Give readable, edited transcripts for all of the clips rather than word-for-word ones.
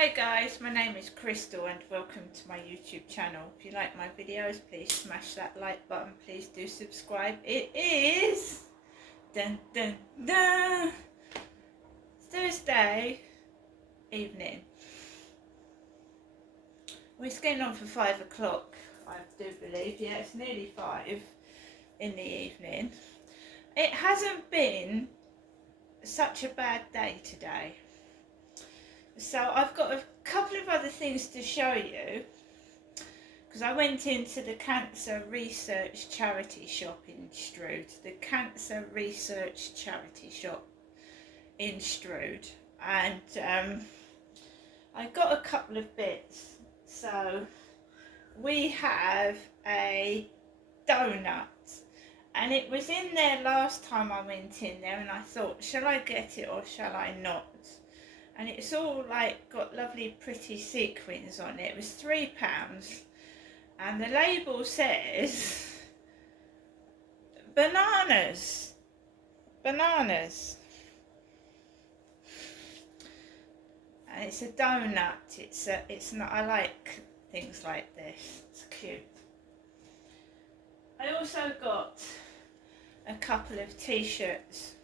Hi guys, my name is Crystal and welcome to my YouTube channel. If you like my videos, please smash that like button. Please do subscribe. It is Thursday evening. We're getting on for 5 o'clock, I do believe. Yeah, it's nearly 5 in the evening. It hasn't been such a bad day today. So I've got a couple of other things to show you, because I went into the Cancer Research Charity Shop in Strood, the Cancer Research Charity Shop in Strood, and I got a couple of bits. So we have a donut, and it was in there last time I went in there, and I thought, shall I get it or shall I not? And it's all like got lovely pretty sequins on it. It was £3, and the label says bananas. And it's a donut. It's not. I like things like this. It's cute. I also got a couple of t-shirts.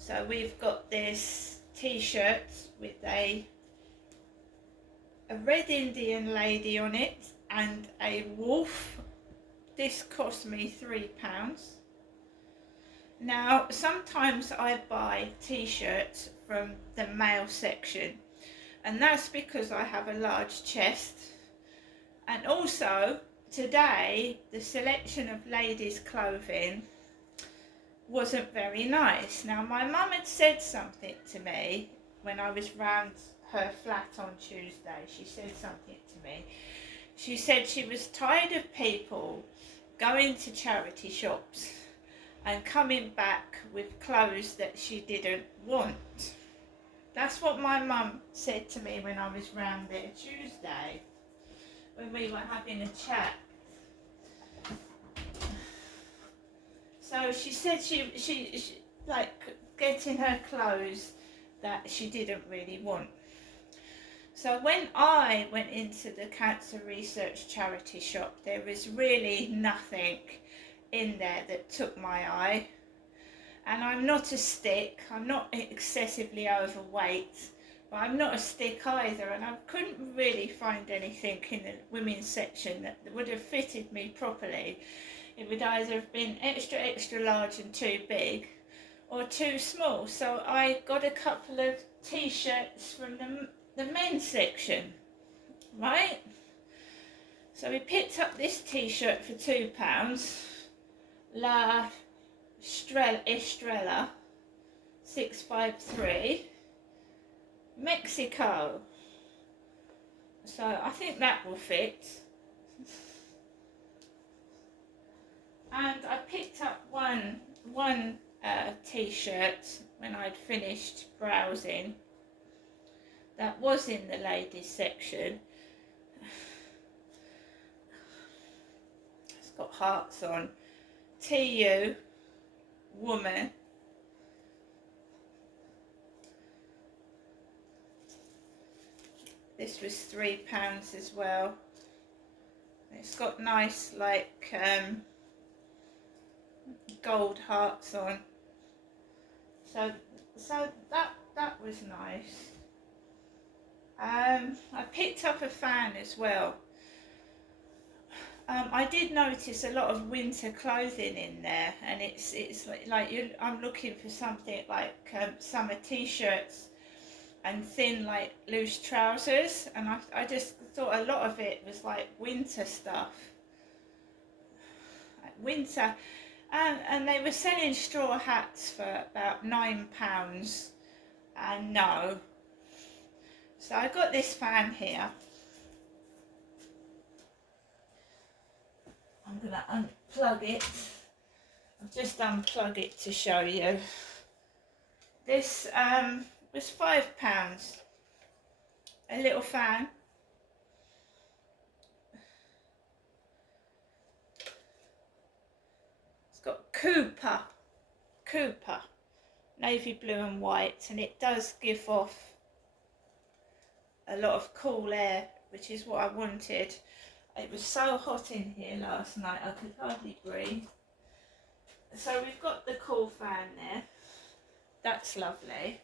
So we've got this t-shirt with a red Indian lady on it and a wolf. This cost me £3. Now, sometimes I buy t-shirts from the male section, and that's because I have a large chest. And also, today, the selection of ladies' clothing wasn't very nice. Now, my mum had said something to me when I was round her flat on Tuesday. She said something to me. She said she was tired of people going to charity shops and coming back with clothes that she didn't want. That's what my mum said to me when I was round there Tuesday, when we were having a chat. So she said she like getting her clothes that she didn't really want. So when I went into the Cancer Research Charity Shop, there was really nothing in there that took my eye. And I'm not a stick, I'm not excessively overweight, but I'm not a stick either, and I couldn't really find anything in the women's section that would have fitted me properly. It would either have been extra large and too big, or too small. So I got a couple of t-shirts from the men's section, right? So we picked up this t-shirt for £2, La Estrella 653, Mexico. So I think that will fit. And I picked up one t-shirt when I'd finished browsing that was in the ladies section. It's got hearts on. TU woman. This was £3 as well. It's got nice like gold hearts on, so that was nice. I picked up a fan as well. I did notice a lot of winter clothing in there, and it's like I'm looking for something like summer t-shirts and thin like loose trousers, and I just thought a lot of it was like winter stuff, like winter. And they were selling straw hats for about £9, and no. So I got this fan here. I'm going to unplug it. I'll just unplug it to show you. This was £5. A little fan. It's got Cooper, navy blue and white, and it does give off a lot of cool air, which is what I wanted. It was so hot in here last night, I could hardly breathe. So we've got the cool fan there. That's lovely.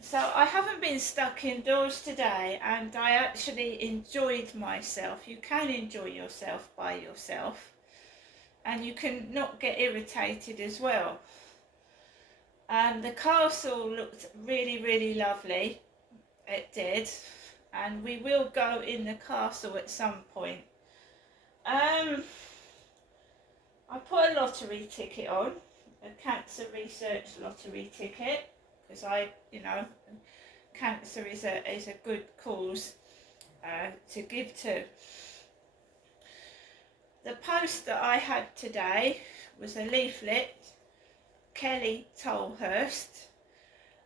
So I haven't been stuck indoors today, and I actually enjoyed myself. You can enjoy yourself by yourself, and you can not get irritated as well. The castle looked really, really lovely. It did, and we will go in the castle at some point. I put a lottery ticket on, a cancer research lottery ticket, because cancer is a good cause to give to. The post that I had today was a leaflet, Kelly Tolhurst.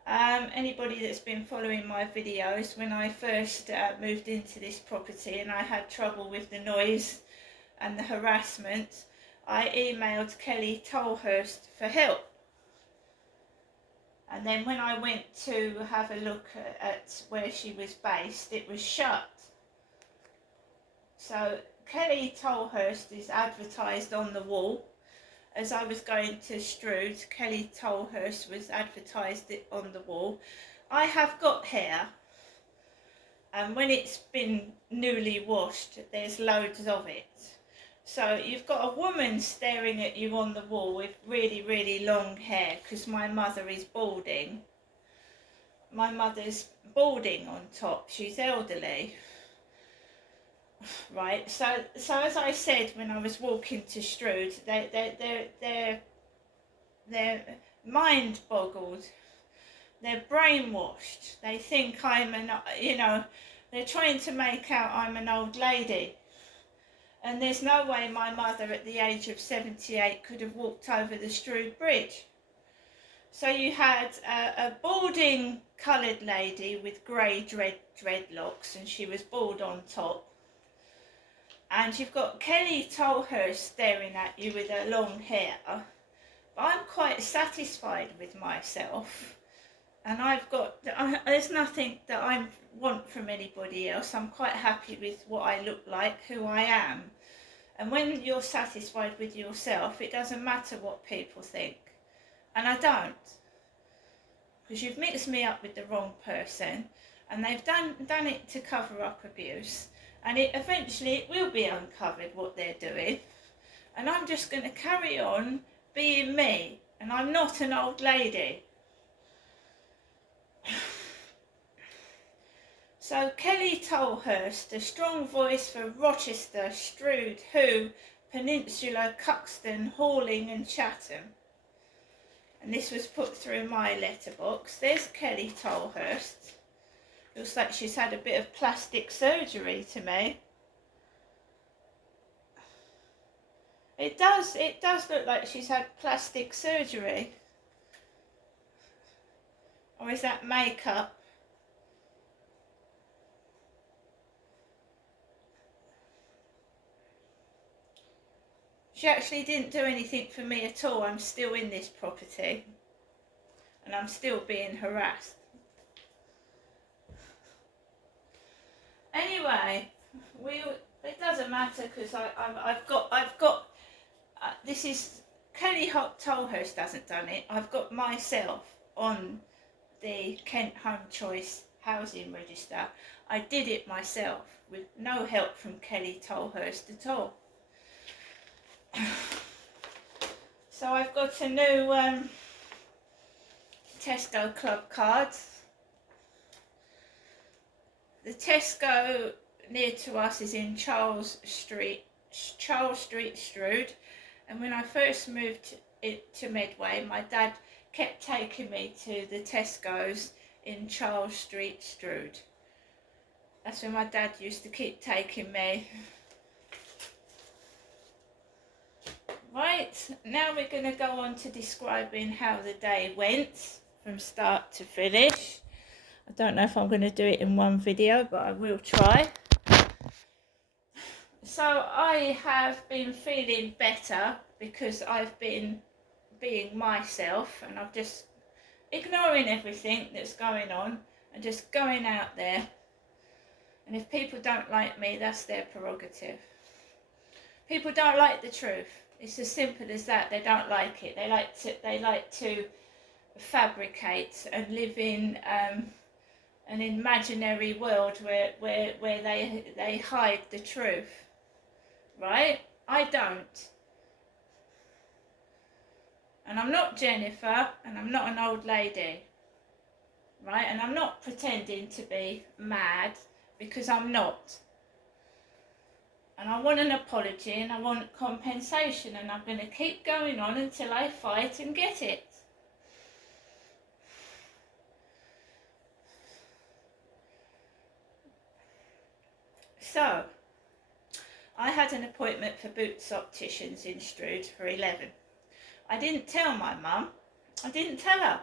Anybody that's been following my videos, when I first moved into this property and I had trouble with the noise and the harassment, I emailed Kelly Tolhurst for help. And then when I went to have a look at where she was based, it was shut. So Kelly Tolhurst is advertised on the wall. As I was going to Strood, Kelly Tolhurst was advertised on the wall. I have got hair, and when it's been newly washed, there's loads of it. So you've got a woman staring at you on the wall with really, really long hair, because my mother is balding. My mother's balding on top. She's elderly. Right, so as I said when I was walking to Strood, they're mind boggled, they're brainwashed. They think I'm they're trying to make out I'm an old lady, and there's no way my mother at the age of 78 could have walked over the Strood Bridge. So you had a balding coloured lady with grey dreadlocks, and she was bald on top. And you've got Kelly Tolhurst staring at you with her long hair. But I'm quite satisfied with myself. And there's nothing that I want from anybody else. I'm quite happy with what I look like, who I am. And when you're satisfied with yourself, it doesn't matter what people think. And I don't. Because you've mixed me up with the wrong person. And they've done it to cover up abuse. And eventually it will be uncovered what they're doing. And I'm just going to carry on being me. And I'm not an old lady. So Kelly Tolhurst, a strong voice for Rochester, Strood, Hoo, Peninsula, Cuxton, Horling and Chatham. And this was put through my letterbox. There's Kelly Tolhurst. Looks like she's had a bit of plastic surgery to me. It does look like she's had plastic surgery. Or is that makeup? She actually didn't do anything for me at all. I'm still in this property. And I'm still being harassed. Anyway, it doesn't matter, because I've got this is Kelly Tolhurst hasn't done it. I've got myself on the Kent Home Choice Housing Register. I did it myself with no help from Kelly Tolhurst at all. So I've got a new Tesco Club card. The Tesco near to us is in Charles Street, Strood. And when I first moved to Medway, my dad kept taking me to the Tesco's in Charles Street, Strood. That's where my dad used to keep taking me. Right, now we're going to go on to describing how the day went from start to finish. I don't know if I'm going to do it in one video, but I will try. So I have been feeling better because I've been being myself, and I'm just ignoring everything that's going on and just going out there And if people don't like me, that's their prerogative. People don't like the truth. It's as simple as that. They don't like it. They like to fabricate and live in an imaginary world where they hide the truth. Right? I don't. And I'm not Jennifer, and I'm not an old lady. Right? And I'm not pretending to be mad, because I'm not. And I want an apology, and I want compensation, and I'm going to keep going on until I fight and get it. So, I had an appointment for Boots Opticians in Strood for 11. I didn't tell my mum. I didn't tell her,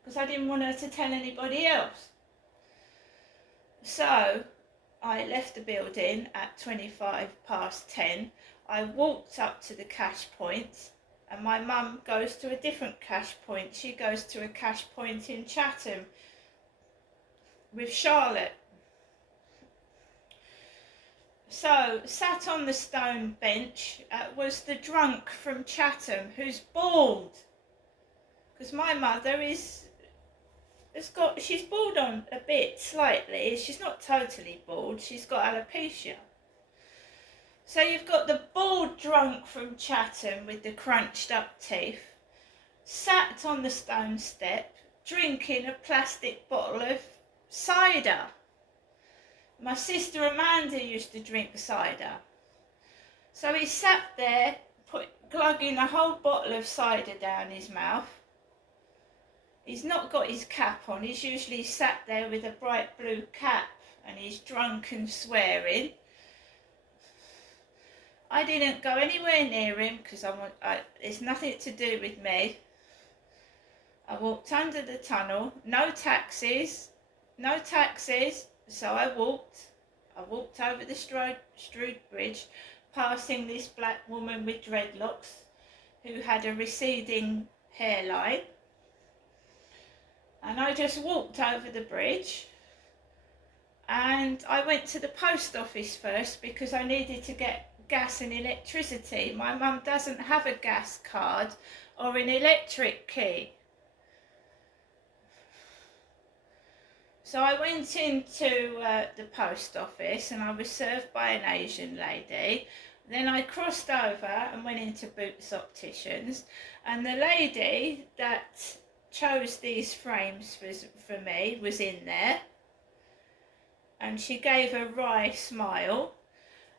because I didn't want her to tell anybody else. So, I left the building at 10:25. I walked up to the cash point, and my mum goes to a different cash point. She goes to a cash point in Chatham with Charlotte. So, sat on the stone bench was the drunk from Chatham, who's bald. Because my mother she's bald on a bit, slightly. She's not totally bald, she's got alopecia. So you've got the bald drunk from Chatham with the crunched up teeth, sat on the stone step, drinking a plastic bottle of cider. My sister Amanda used to drink cider. So he sat there, glugging a whole bottle of cider down his mouth. He's not got his cap on. He's usually sat there with a bright blue cap, and he's drunk and swearing. I didn't go anywhere near him because it's nothing to do with me. I walked under the tunnel. No taxis. So I walked over the Strood Bridge, passing this black woman with dreadlocks who had a receding hairline. And I just walked over the bridge, and I went to the post office first because I needed to get gas and electricity. My mum doesn't have a gas card or an electric key. So I went into the post office, and I was served by an Asian lady. Then I crossed over and went into Boots Opticians, and the lady that chose these frames for me was in there, and she gave a wry smile,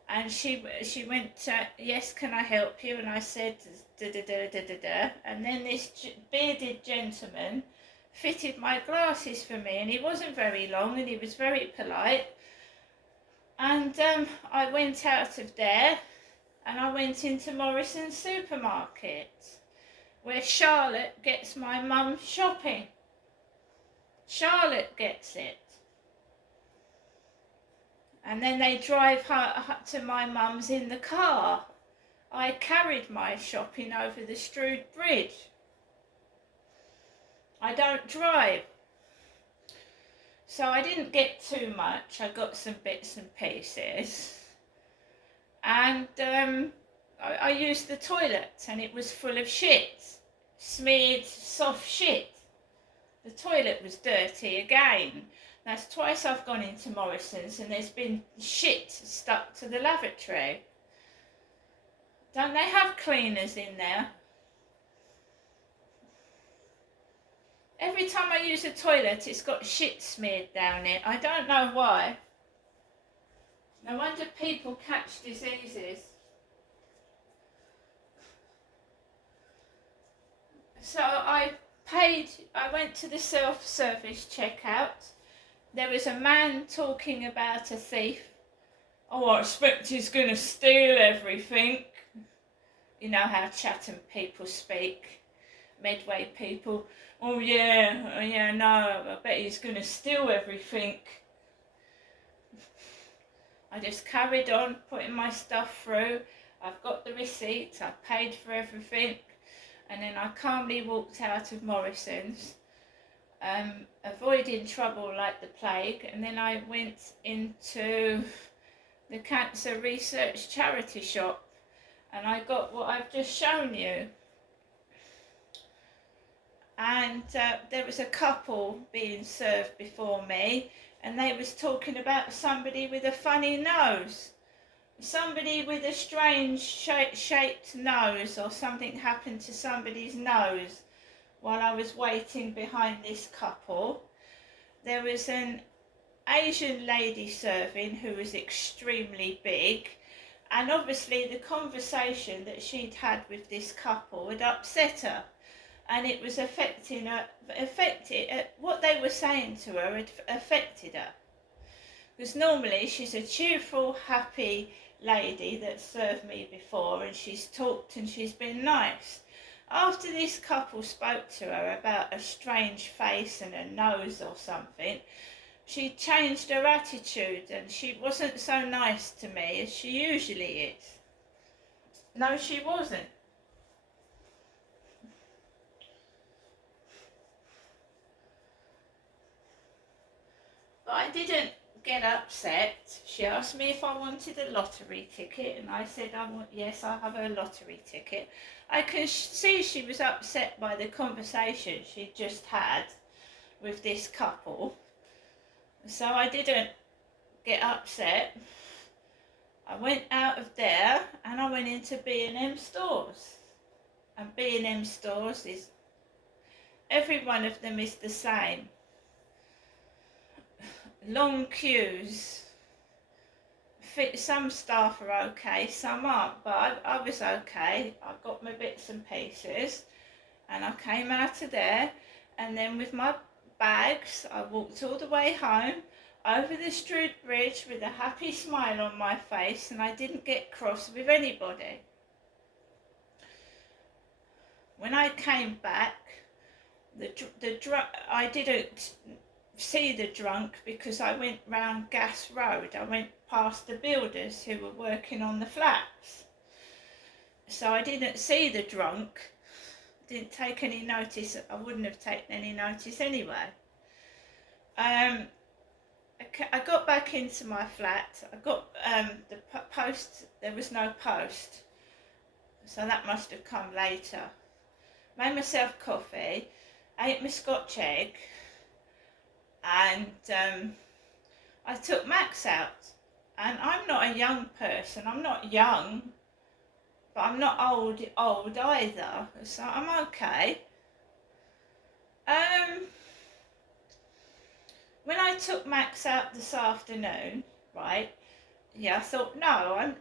and she went, yes, can I help you? And I said, da da da da da da. And then this bearded gentleman fitted my glasses for me, and he wasn't very long, and he was very polite. And I went out of there, and I went into Morrison's supermarket, where Charlotte gets my mum shopping. Charlotte gets it. And then they drive her to my mum's in the car. I carried my shopping over the Strood Bridge. I don't drive. So I didn't get too much. I got some bits and pieces. And I used the toilet, and it was full of shit. Smeared soft shit. The toilet was dirty again. That's twice I've gone into Morrison's, and there's been shit stuck to the lavatory. Don't they have cleaners in there? Every time I use a toilet, it's got shit smeared down it. I don't know why. No wonder people catch diseases. So I went to the self-service checkout. There was a man talking about a thief. Oh, I expect he's going to steal everything. You know how Chatham people speak, Medway people. Oh yeah, no, I bet he's going to steal everything. I just carried on putting my stuff through. I've got the receipts, I've paid for everything. And then I calmly walked out of Morrison's. avoiding trouble like the plague, and then I went into the cancer research charity shop and I got what I've just shown you. And there was a couple being served before me, and they was talking about somebody with a funny nose, somebody with a strange shaped nose, or something happened to somebody's nose while I was waiting behind this couple. There was an Asian lady serving who was extremely big, and obviously the conversation that she'd had with this couple had upset her, and it was affecting her, what they were saying to her had affected her. Because normally she's a cheerful, happy lady that served me before, and she's talked and she's been nice. After this couple spoke to her about a strange face and a nose or something, she changed her attitude and she wasn't so nice to me as she usually is. No, she wasn't. But I didn't get upset. She asked me if I wanted a lottery ticket, and I said, yes, I have a lottery ticket. I can see she was upset by the conversation she just had with this couple. So I didn't get upset. I went out of there and I went into B&M stores. And B&M stores is, every one of them is the same. Long queues. Some staff are okay, some aren't, but I was okay. I got my bits and pieces and I came out of there, and then with my bags I walked all the way home over the Strood Bridge with a happy smile on my face, and I didn't get cross with anybody. When I came back, I didn't see the drunk because I went round Gas Road. I went past the builders who were working on the flats. So I didn't see the drunk, didn't take any notice. I wouldn't have taken any notice anyway. I got back into my flat. I got the post, there was no post, so that must have come later. Made myself coffee, ate my Scotch egg, and I took Max out. And I'm not a young person, I'm not young, but I'm not old either, so I'm okay. When I took Max out this afternoon, right, yeah, I thought, no,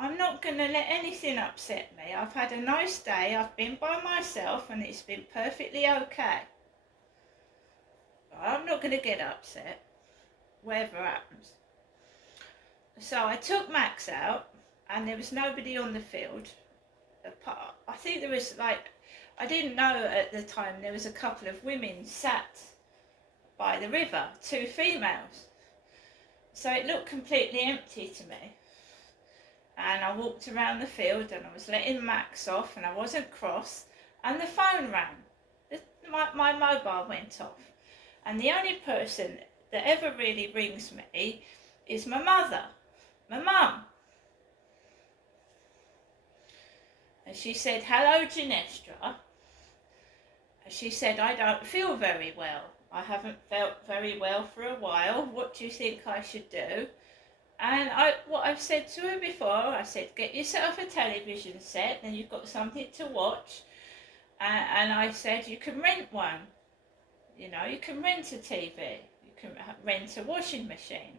I'm not going to let anything upset me. I've had a nice day, I've been by myself, and it's been perfectly okay. I'm not going to get upset, whatever happens. So I took Max out, and there was nobody on the field. I think there was, I didn't know at the time, there was a couple of women sat by the river, 2 females. So it looked completely empty to me. And I walked around the field and I was letting Max off and I wasn't cross, and the phone rang. My mobile went off. And the only person that ever really rings me is my mother, my mum. And she said, hello, Ginestra. She said, I don't feel very well. I haven't felt very well for a while. What do you think I should do? And what I've said to her before, I said, get yourself a television set, then you've got something to watch. And I said, you can rent one. You can rent a TV. You can rent a washing machine.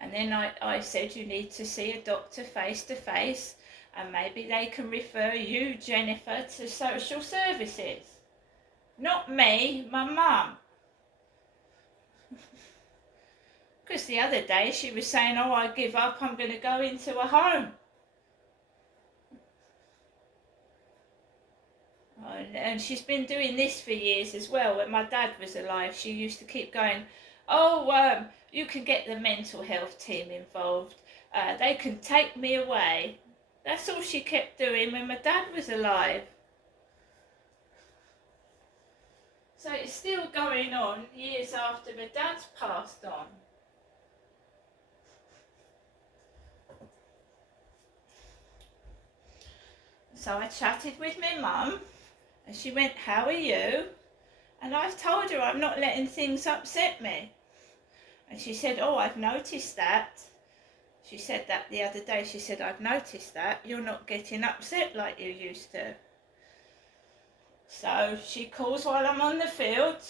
And then I said, you need to see a doctor face to face, and maybe they can refer you, Jennifer, to social services. Not me, my mum. Because the other day she was saying, oh, I give up, I'm going to go into a home. And she's been doing this for years as well. When my dad was alive, she used to keep going, oh, you can get the mental health team involved. They can take me away. That's all she kept doing when my dad was alive. So it's still going on years after my dad's passed on. So I chatted with my mum and she went, "How are you?" And I've told her I'm not letting things upset me. And she said, "Oh, I've noticed that." She said that the other day. She said, "I've noticed that you're not getting upset like you used to." So she calls while I'm on the field.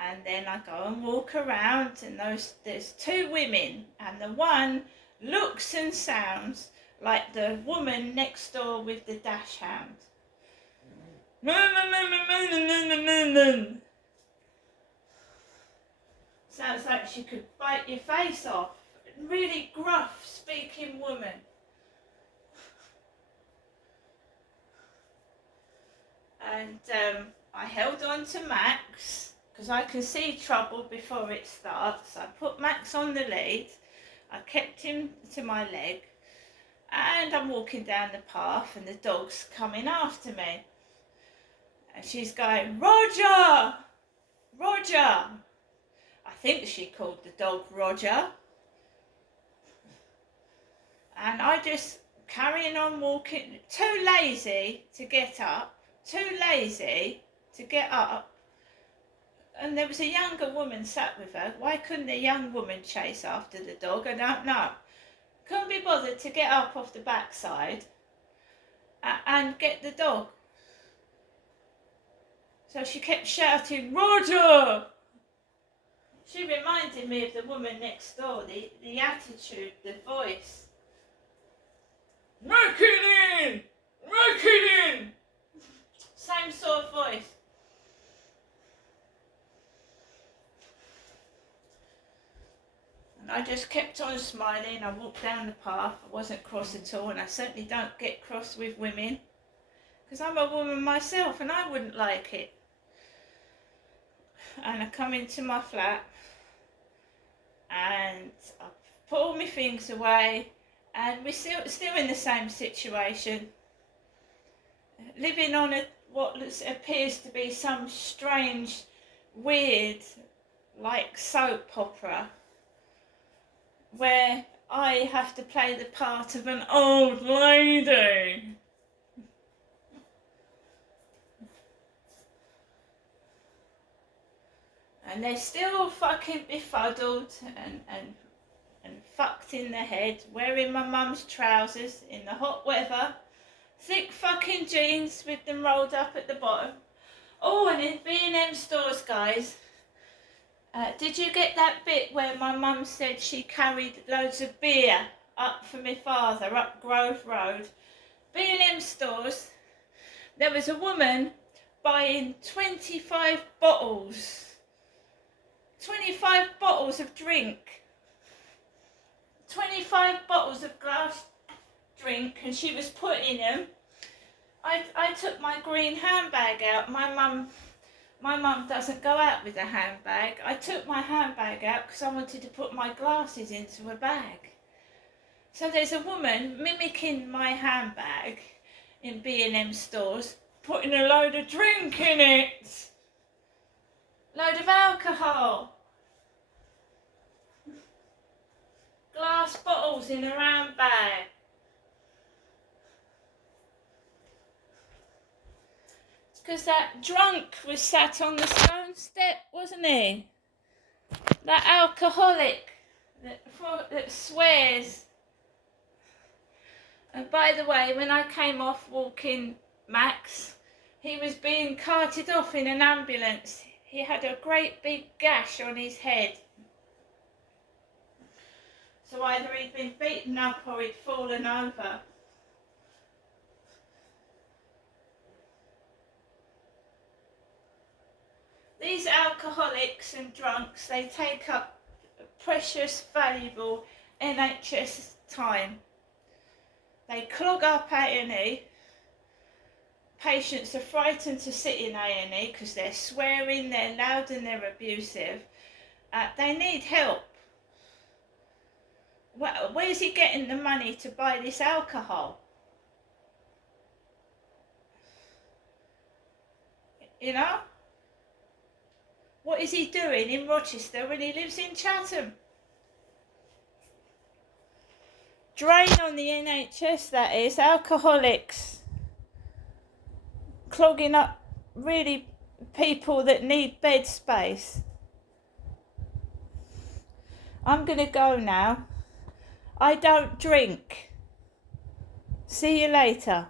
And then I go and walk around and there's two women. And the one looks and sounds like the woman next door with the dash hound. Sounds like she could bite your face off. Really gruff speaking woman. And I held on to Max because I can see trouble before it starts. I put Max on the lead. I kept him to my leg. And I'm walking down the path and the dog's coming after me. And she's going, "Roger! Roger!" I think she called the dog Roger. And I just carrying on walking, too lazy to get up, And there was a younger woman sat with her. Why couldn't the young woman chase after the dog? I don't know. Couldn't be bothered to get up off the backside and get the dog. So she kept shouting, "Roger!" She reminded me of the woman next door, the attitude, the voice. "Make it in! Make it in!" Same sort of voice. And I just kept on smiling. I walked down the path. I wasn't cross at all, and I certainly don't get cross with women because I'm a woman myself and I wouldn't like it. And I come into my flat and I put all my things away, and we're still in the same situation, living on what appears to be some strange, weird, like soap opera, where I have to play the part of an old lady. And they're still fucking befuddled and fucked in the head, wearing my mum's trousers in the hot weather, thick fucking jeans with them rolled up at the bottom. Oh, and in B&M stores, guys, did you get that bit where my mum said she carried loads of beer up for my father, up Grove Road? B&M stores, there was a woman buying 25 bottles of drink, 25 bottles of glass drink, and she was putting them. I took my green handbag out. My mum doesn't go out with a handbag. I took my handbag out because I wanted to put my glasses into a bag. So there's a woman mimicking my handbag in B&M stores, putting a load of drink in it. Load of alcohol. Glass bottles in a round bag. Because that drunk was sat on the stone step, wasn't he? That alcoholic that swears. And by the way, when I came off walking Max, he was being carted off in an ambulance. He had a great big gash on his head. So either he'd been beaten up or he'd fallen over. These alcoholics and drunks, they take up precious, valuable NHS time. They clog up A&E. Patients are frightened to sit in A&E because they're swearing, they're loud and they're abusive. They need help. Where's he getting the money to buy this alcohol? You know? What is he doing in Rochester when he lives in Chatham? Drain on the NHS, that is. Alcoholics. Clogging up really people that need bed space. I'm going to go now. I don't drink. See you later.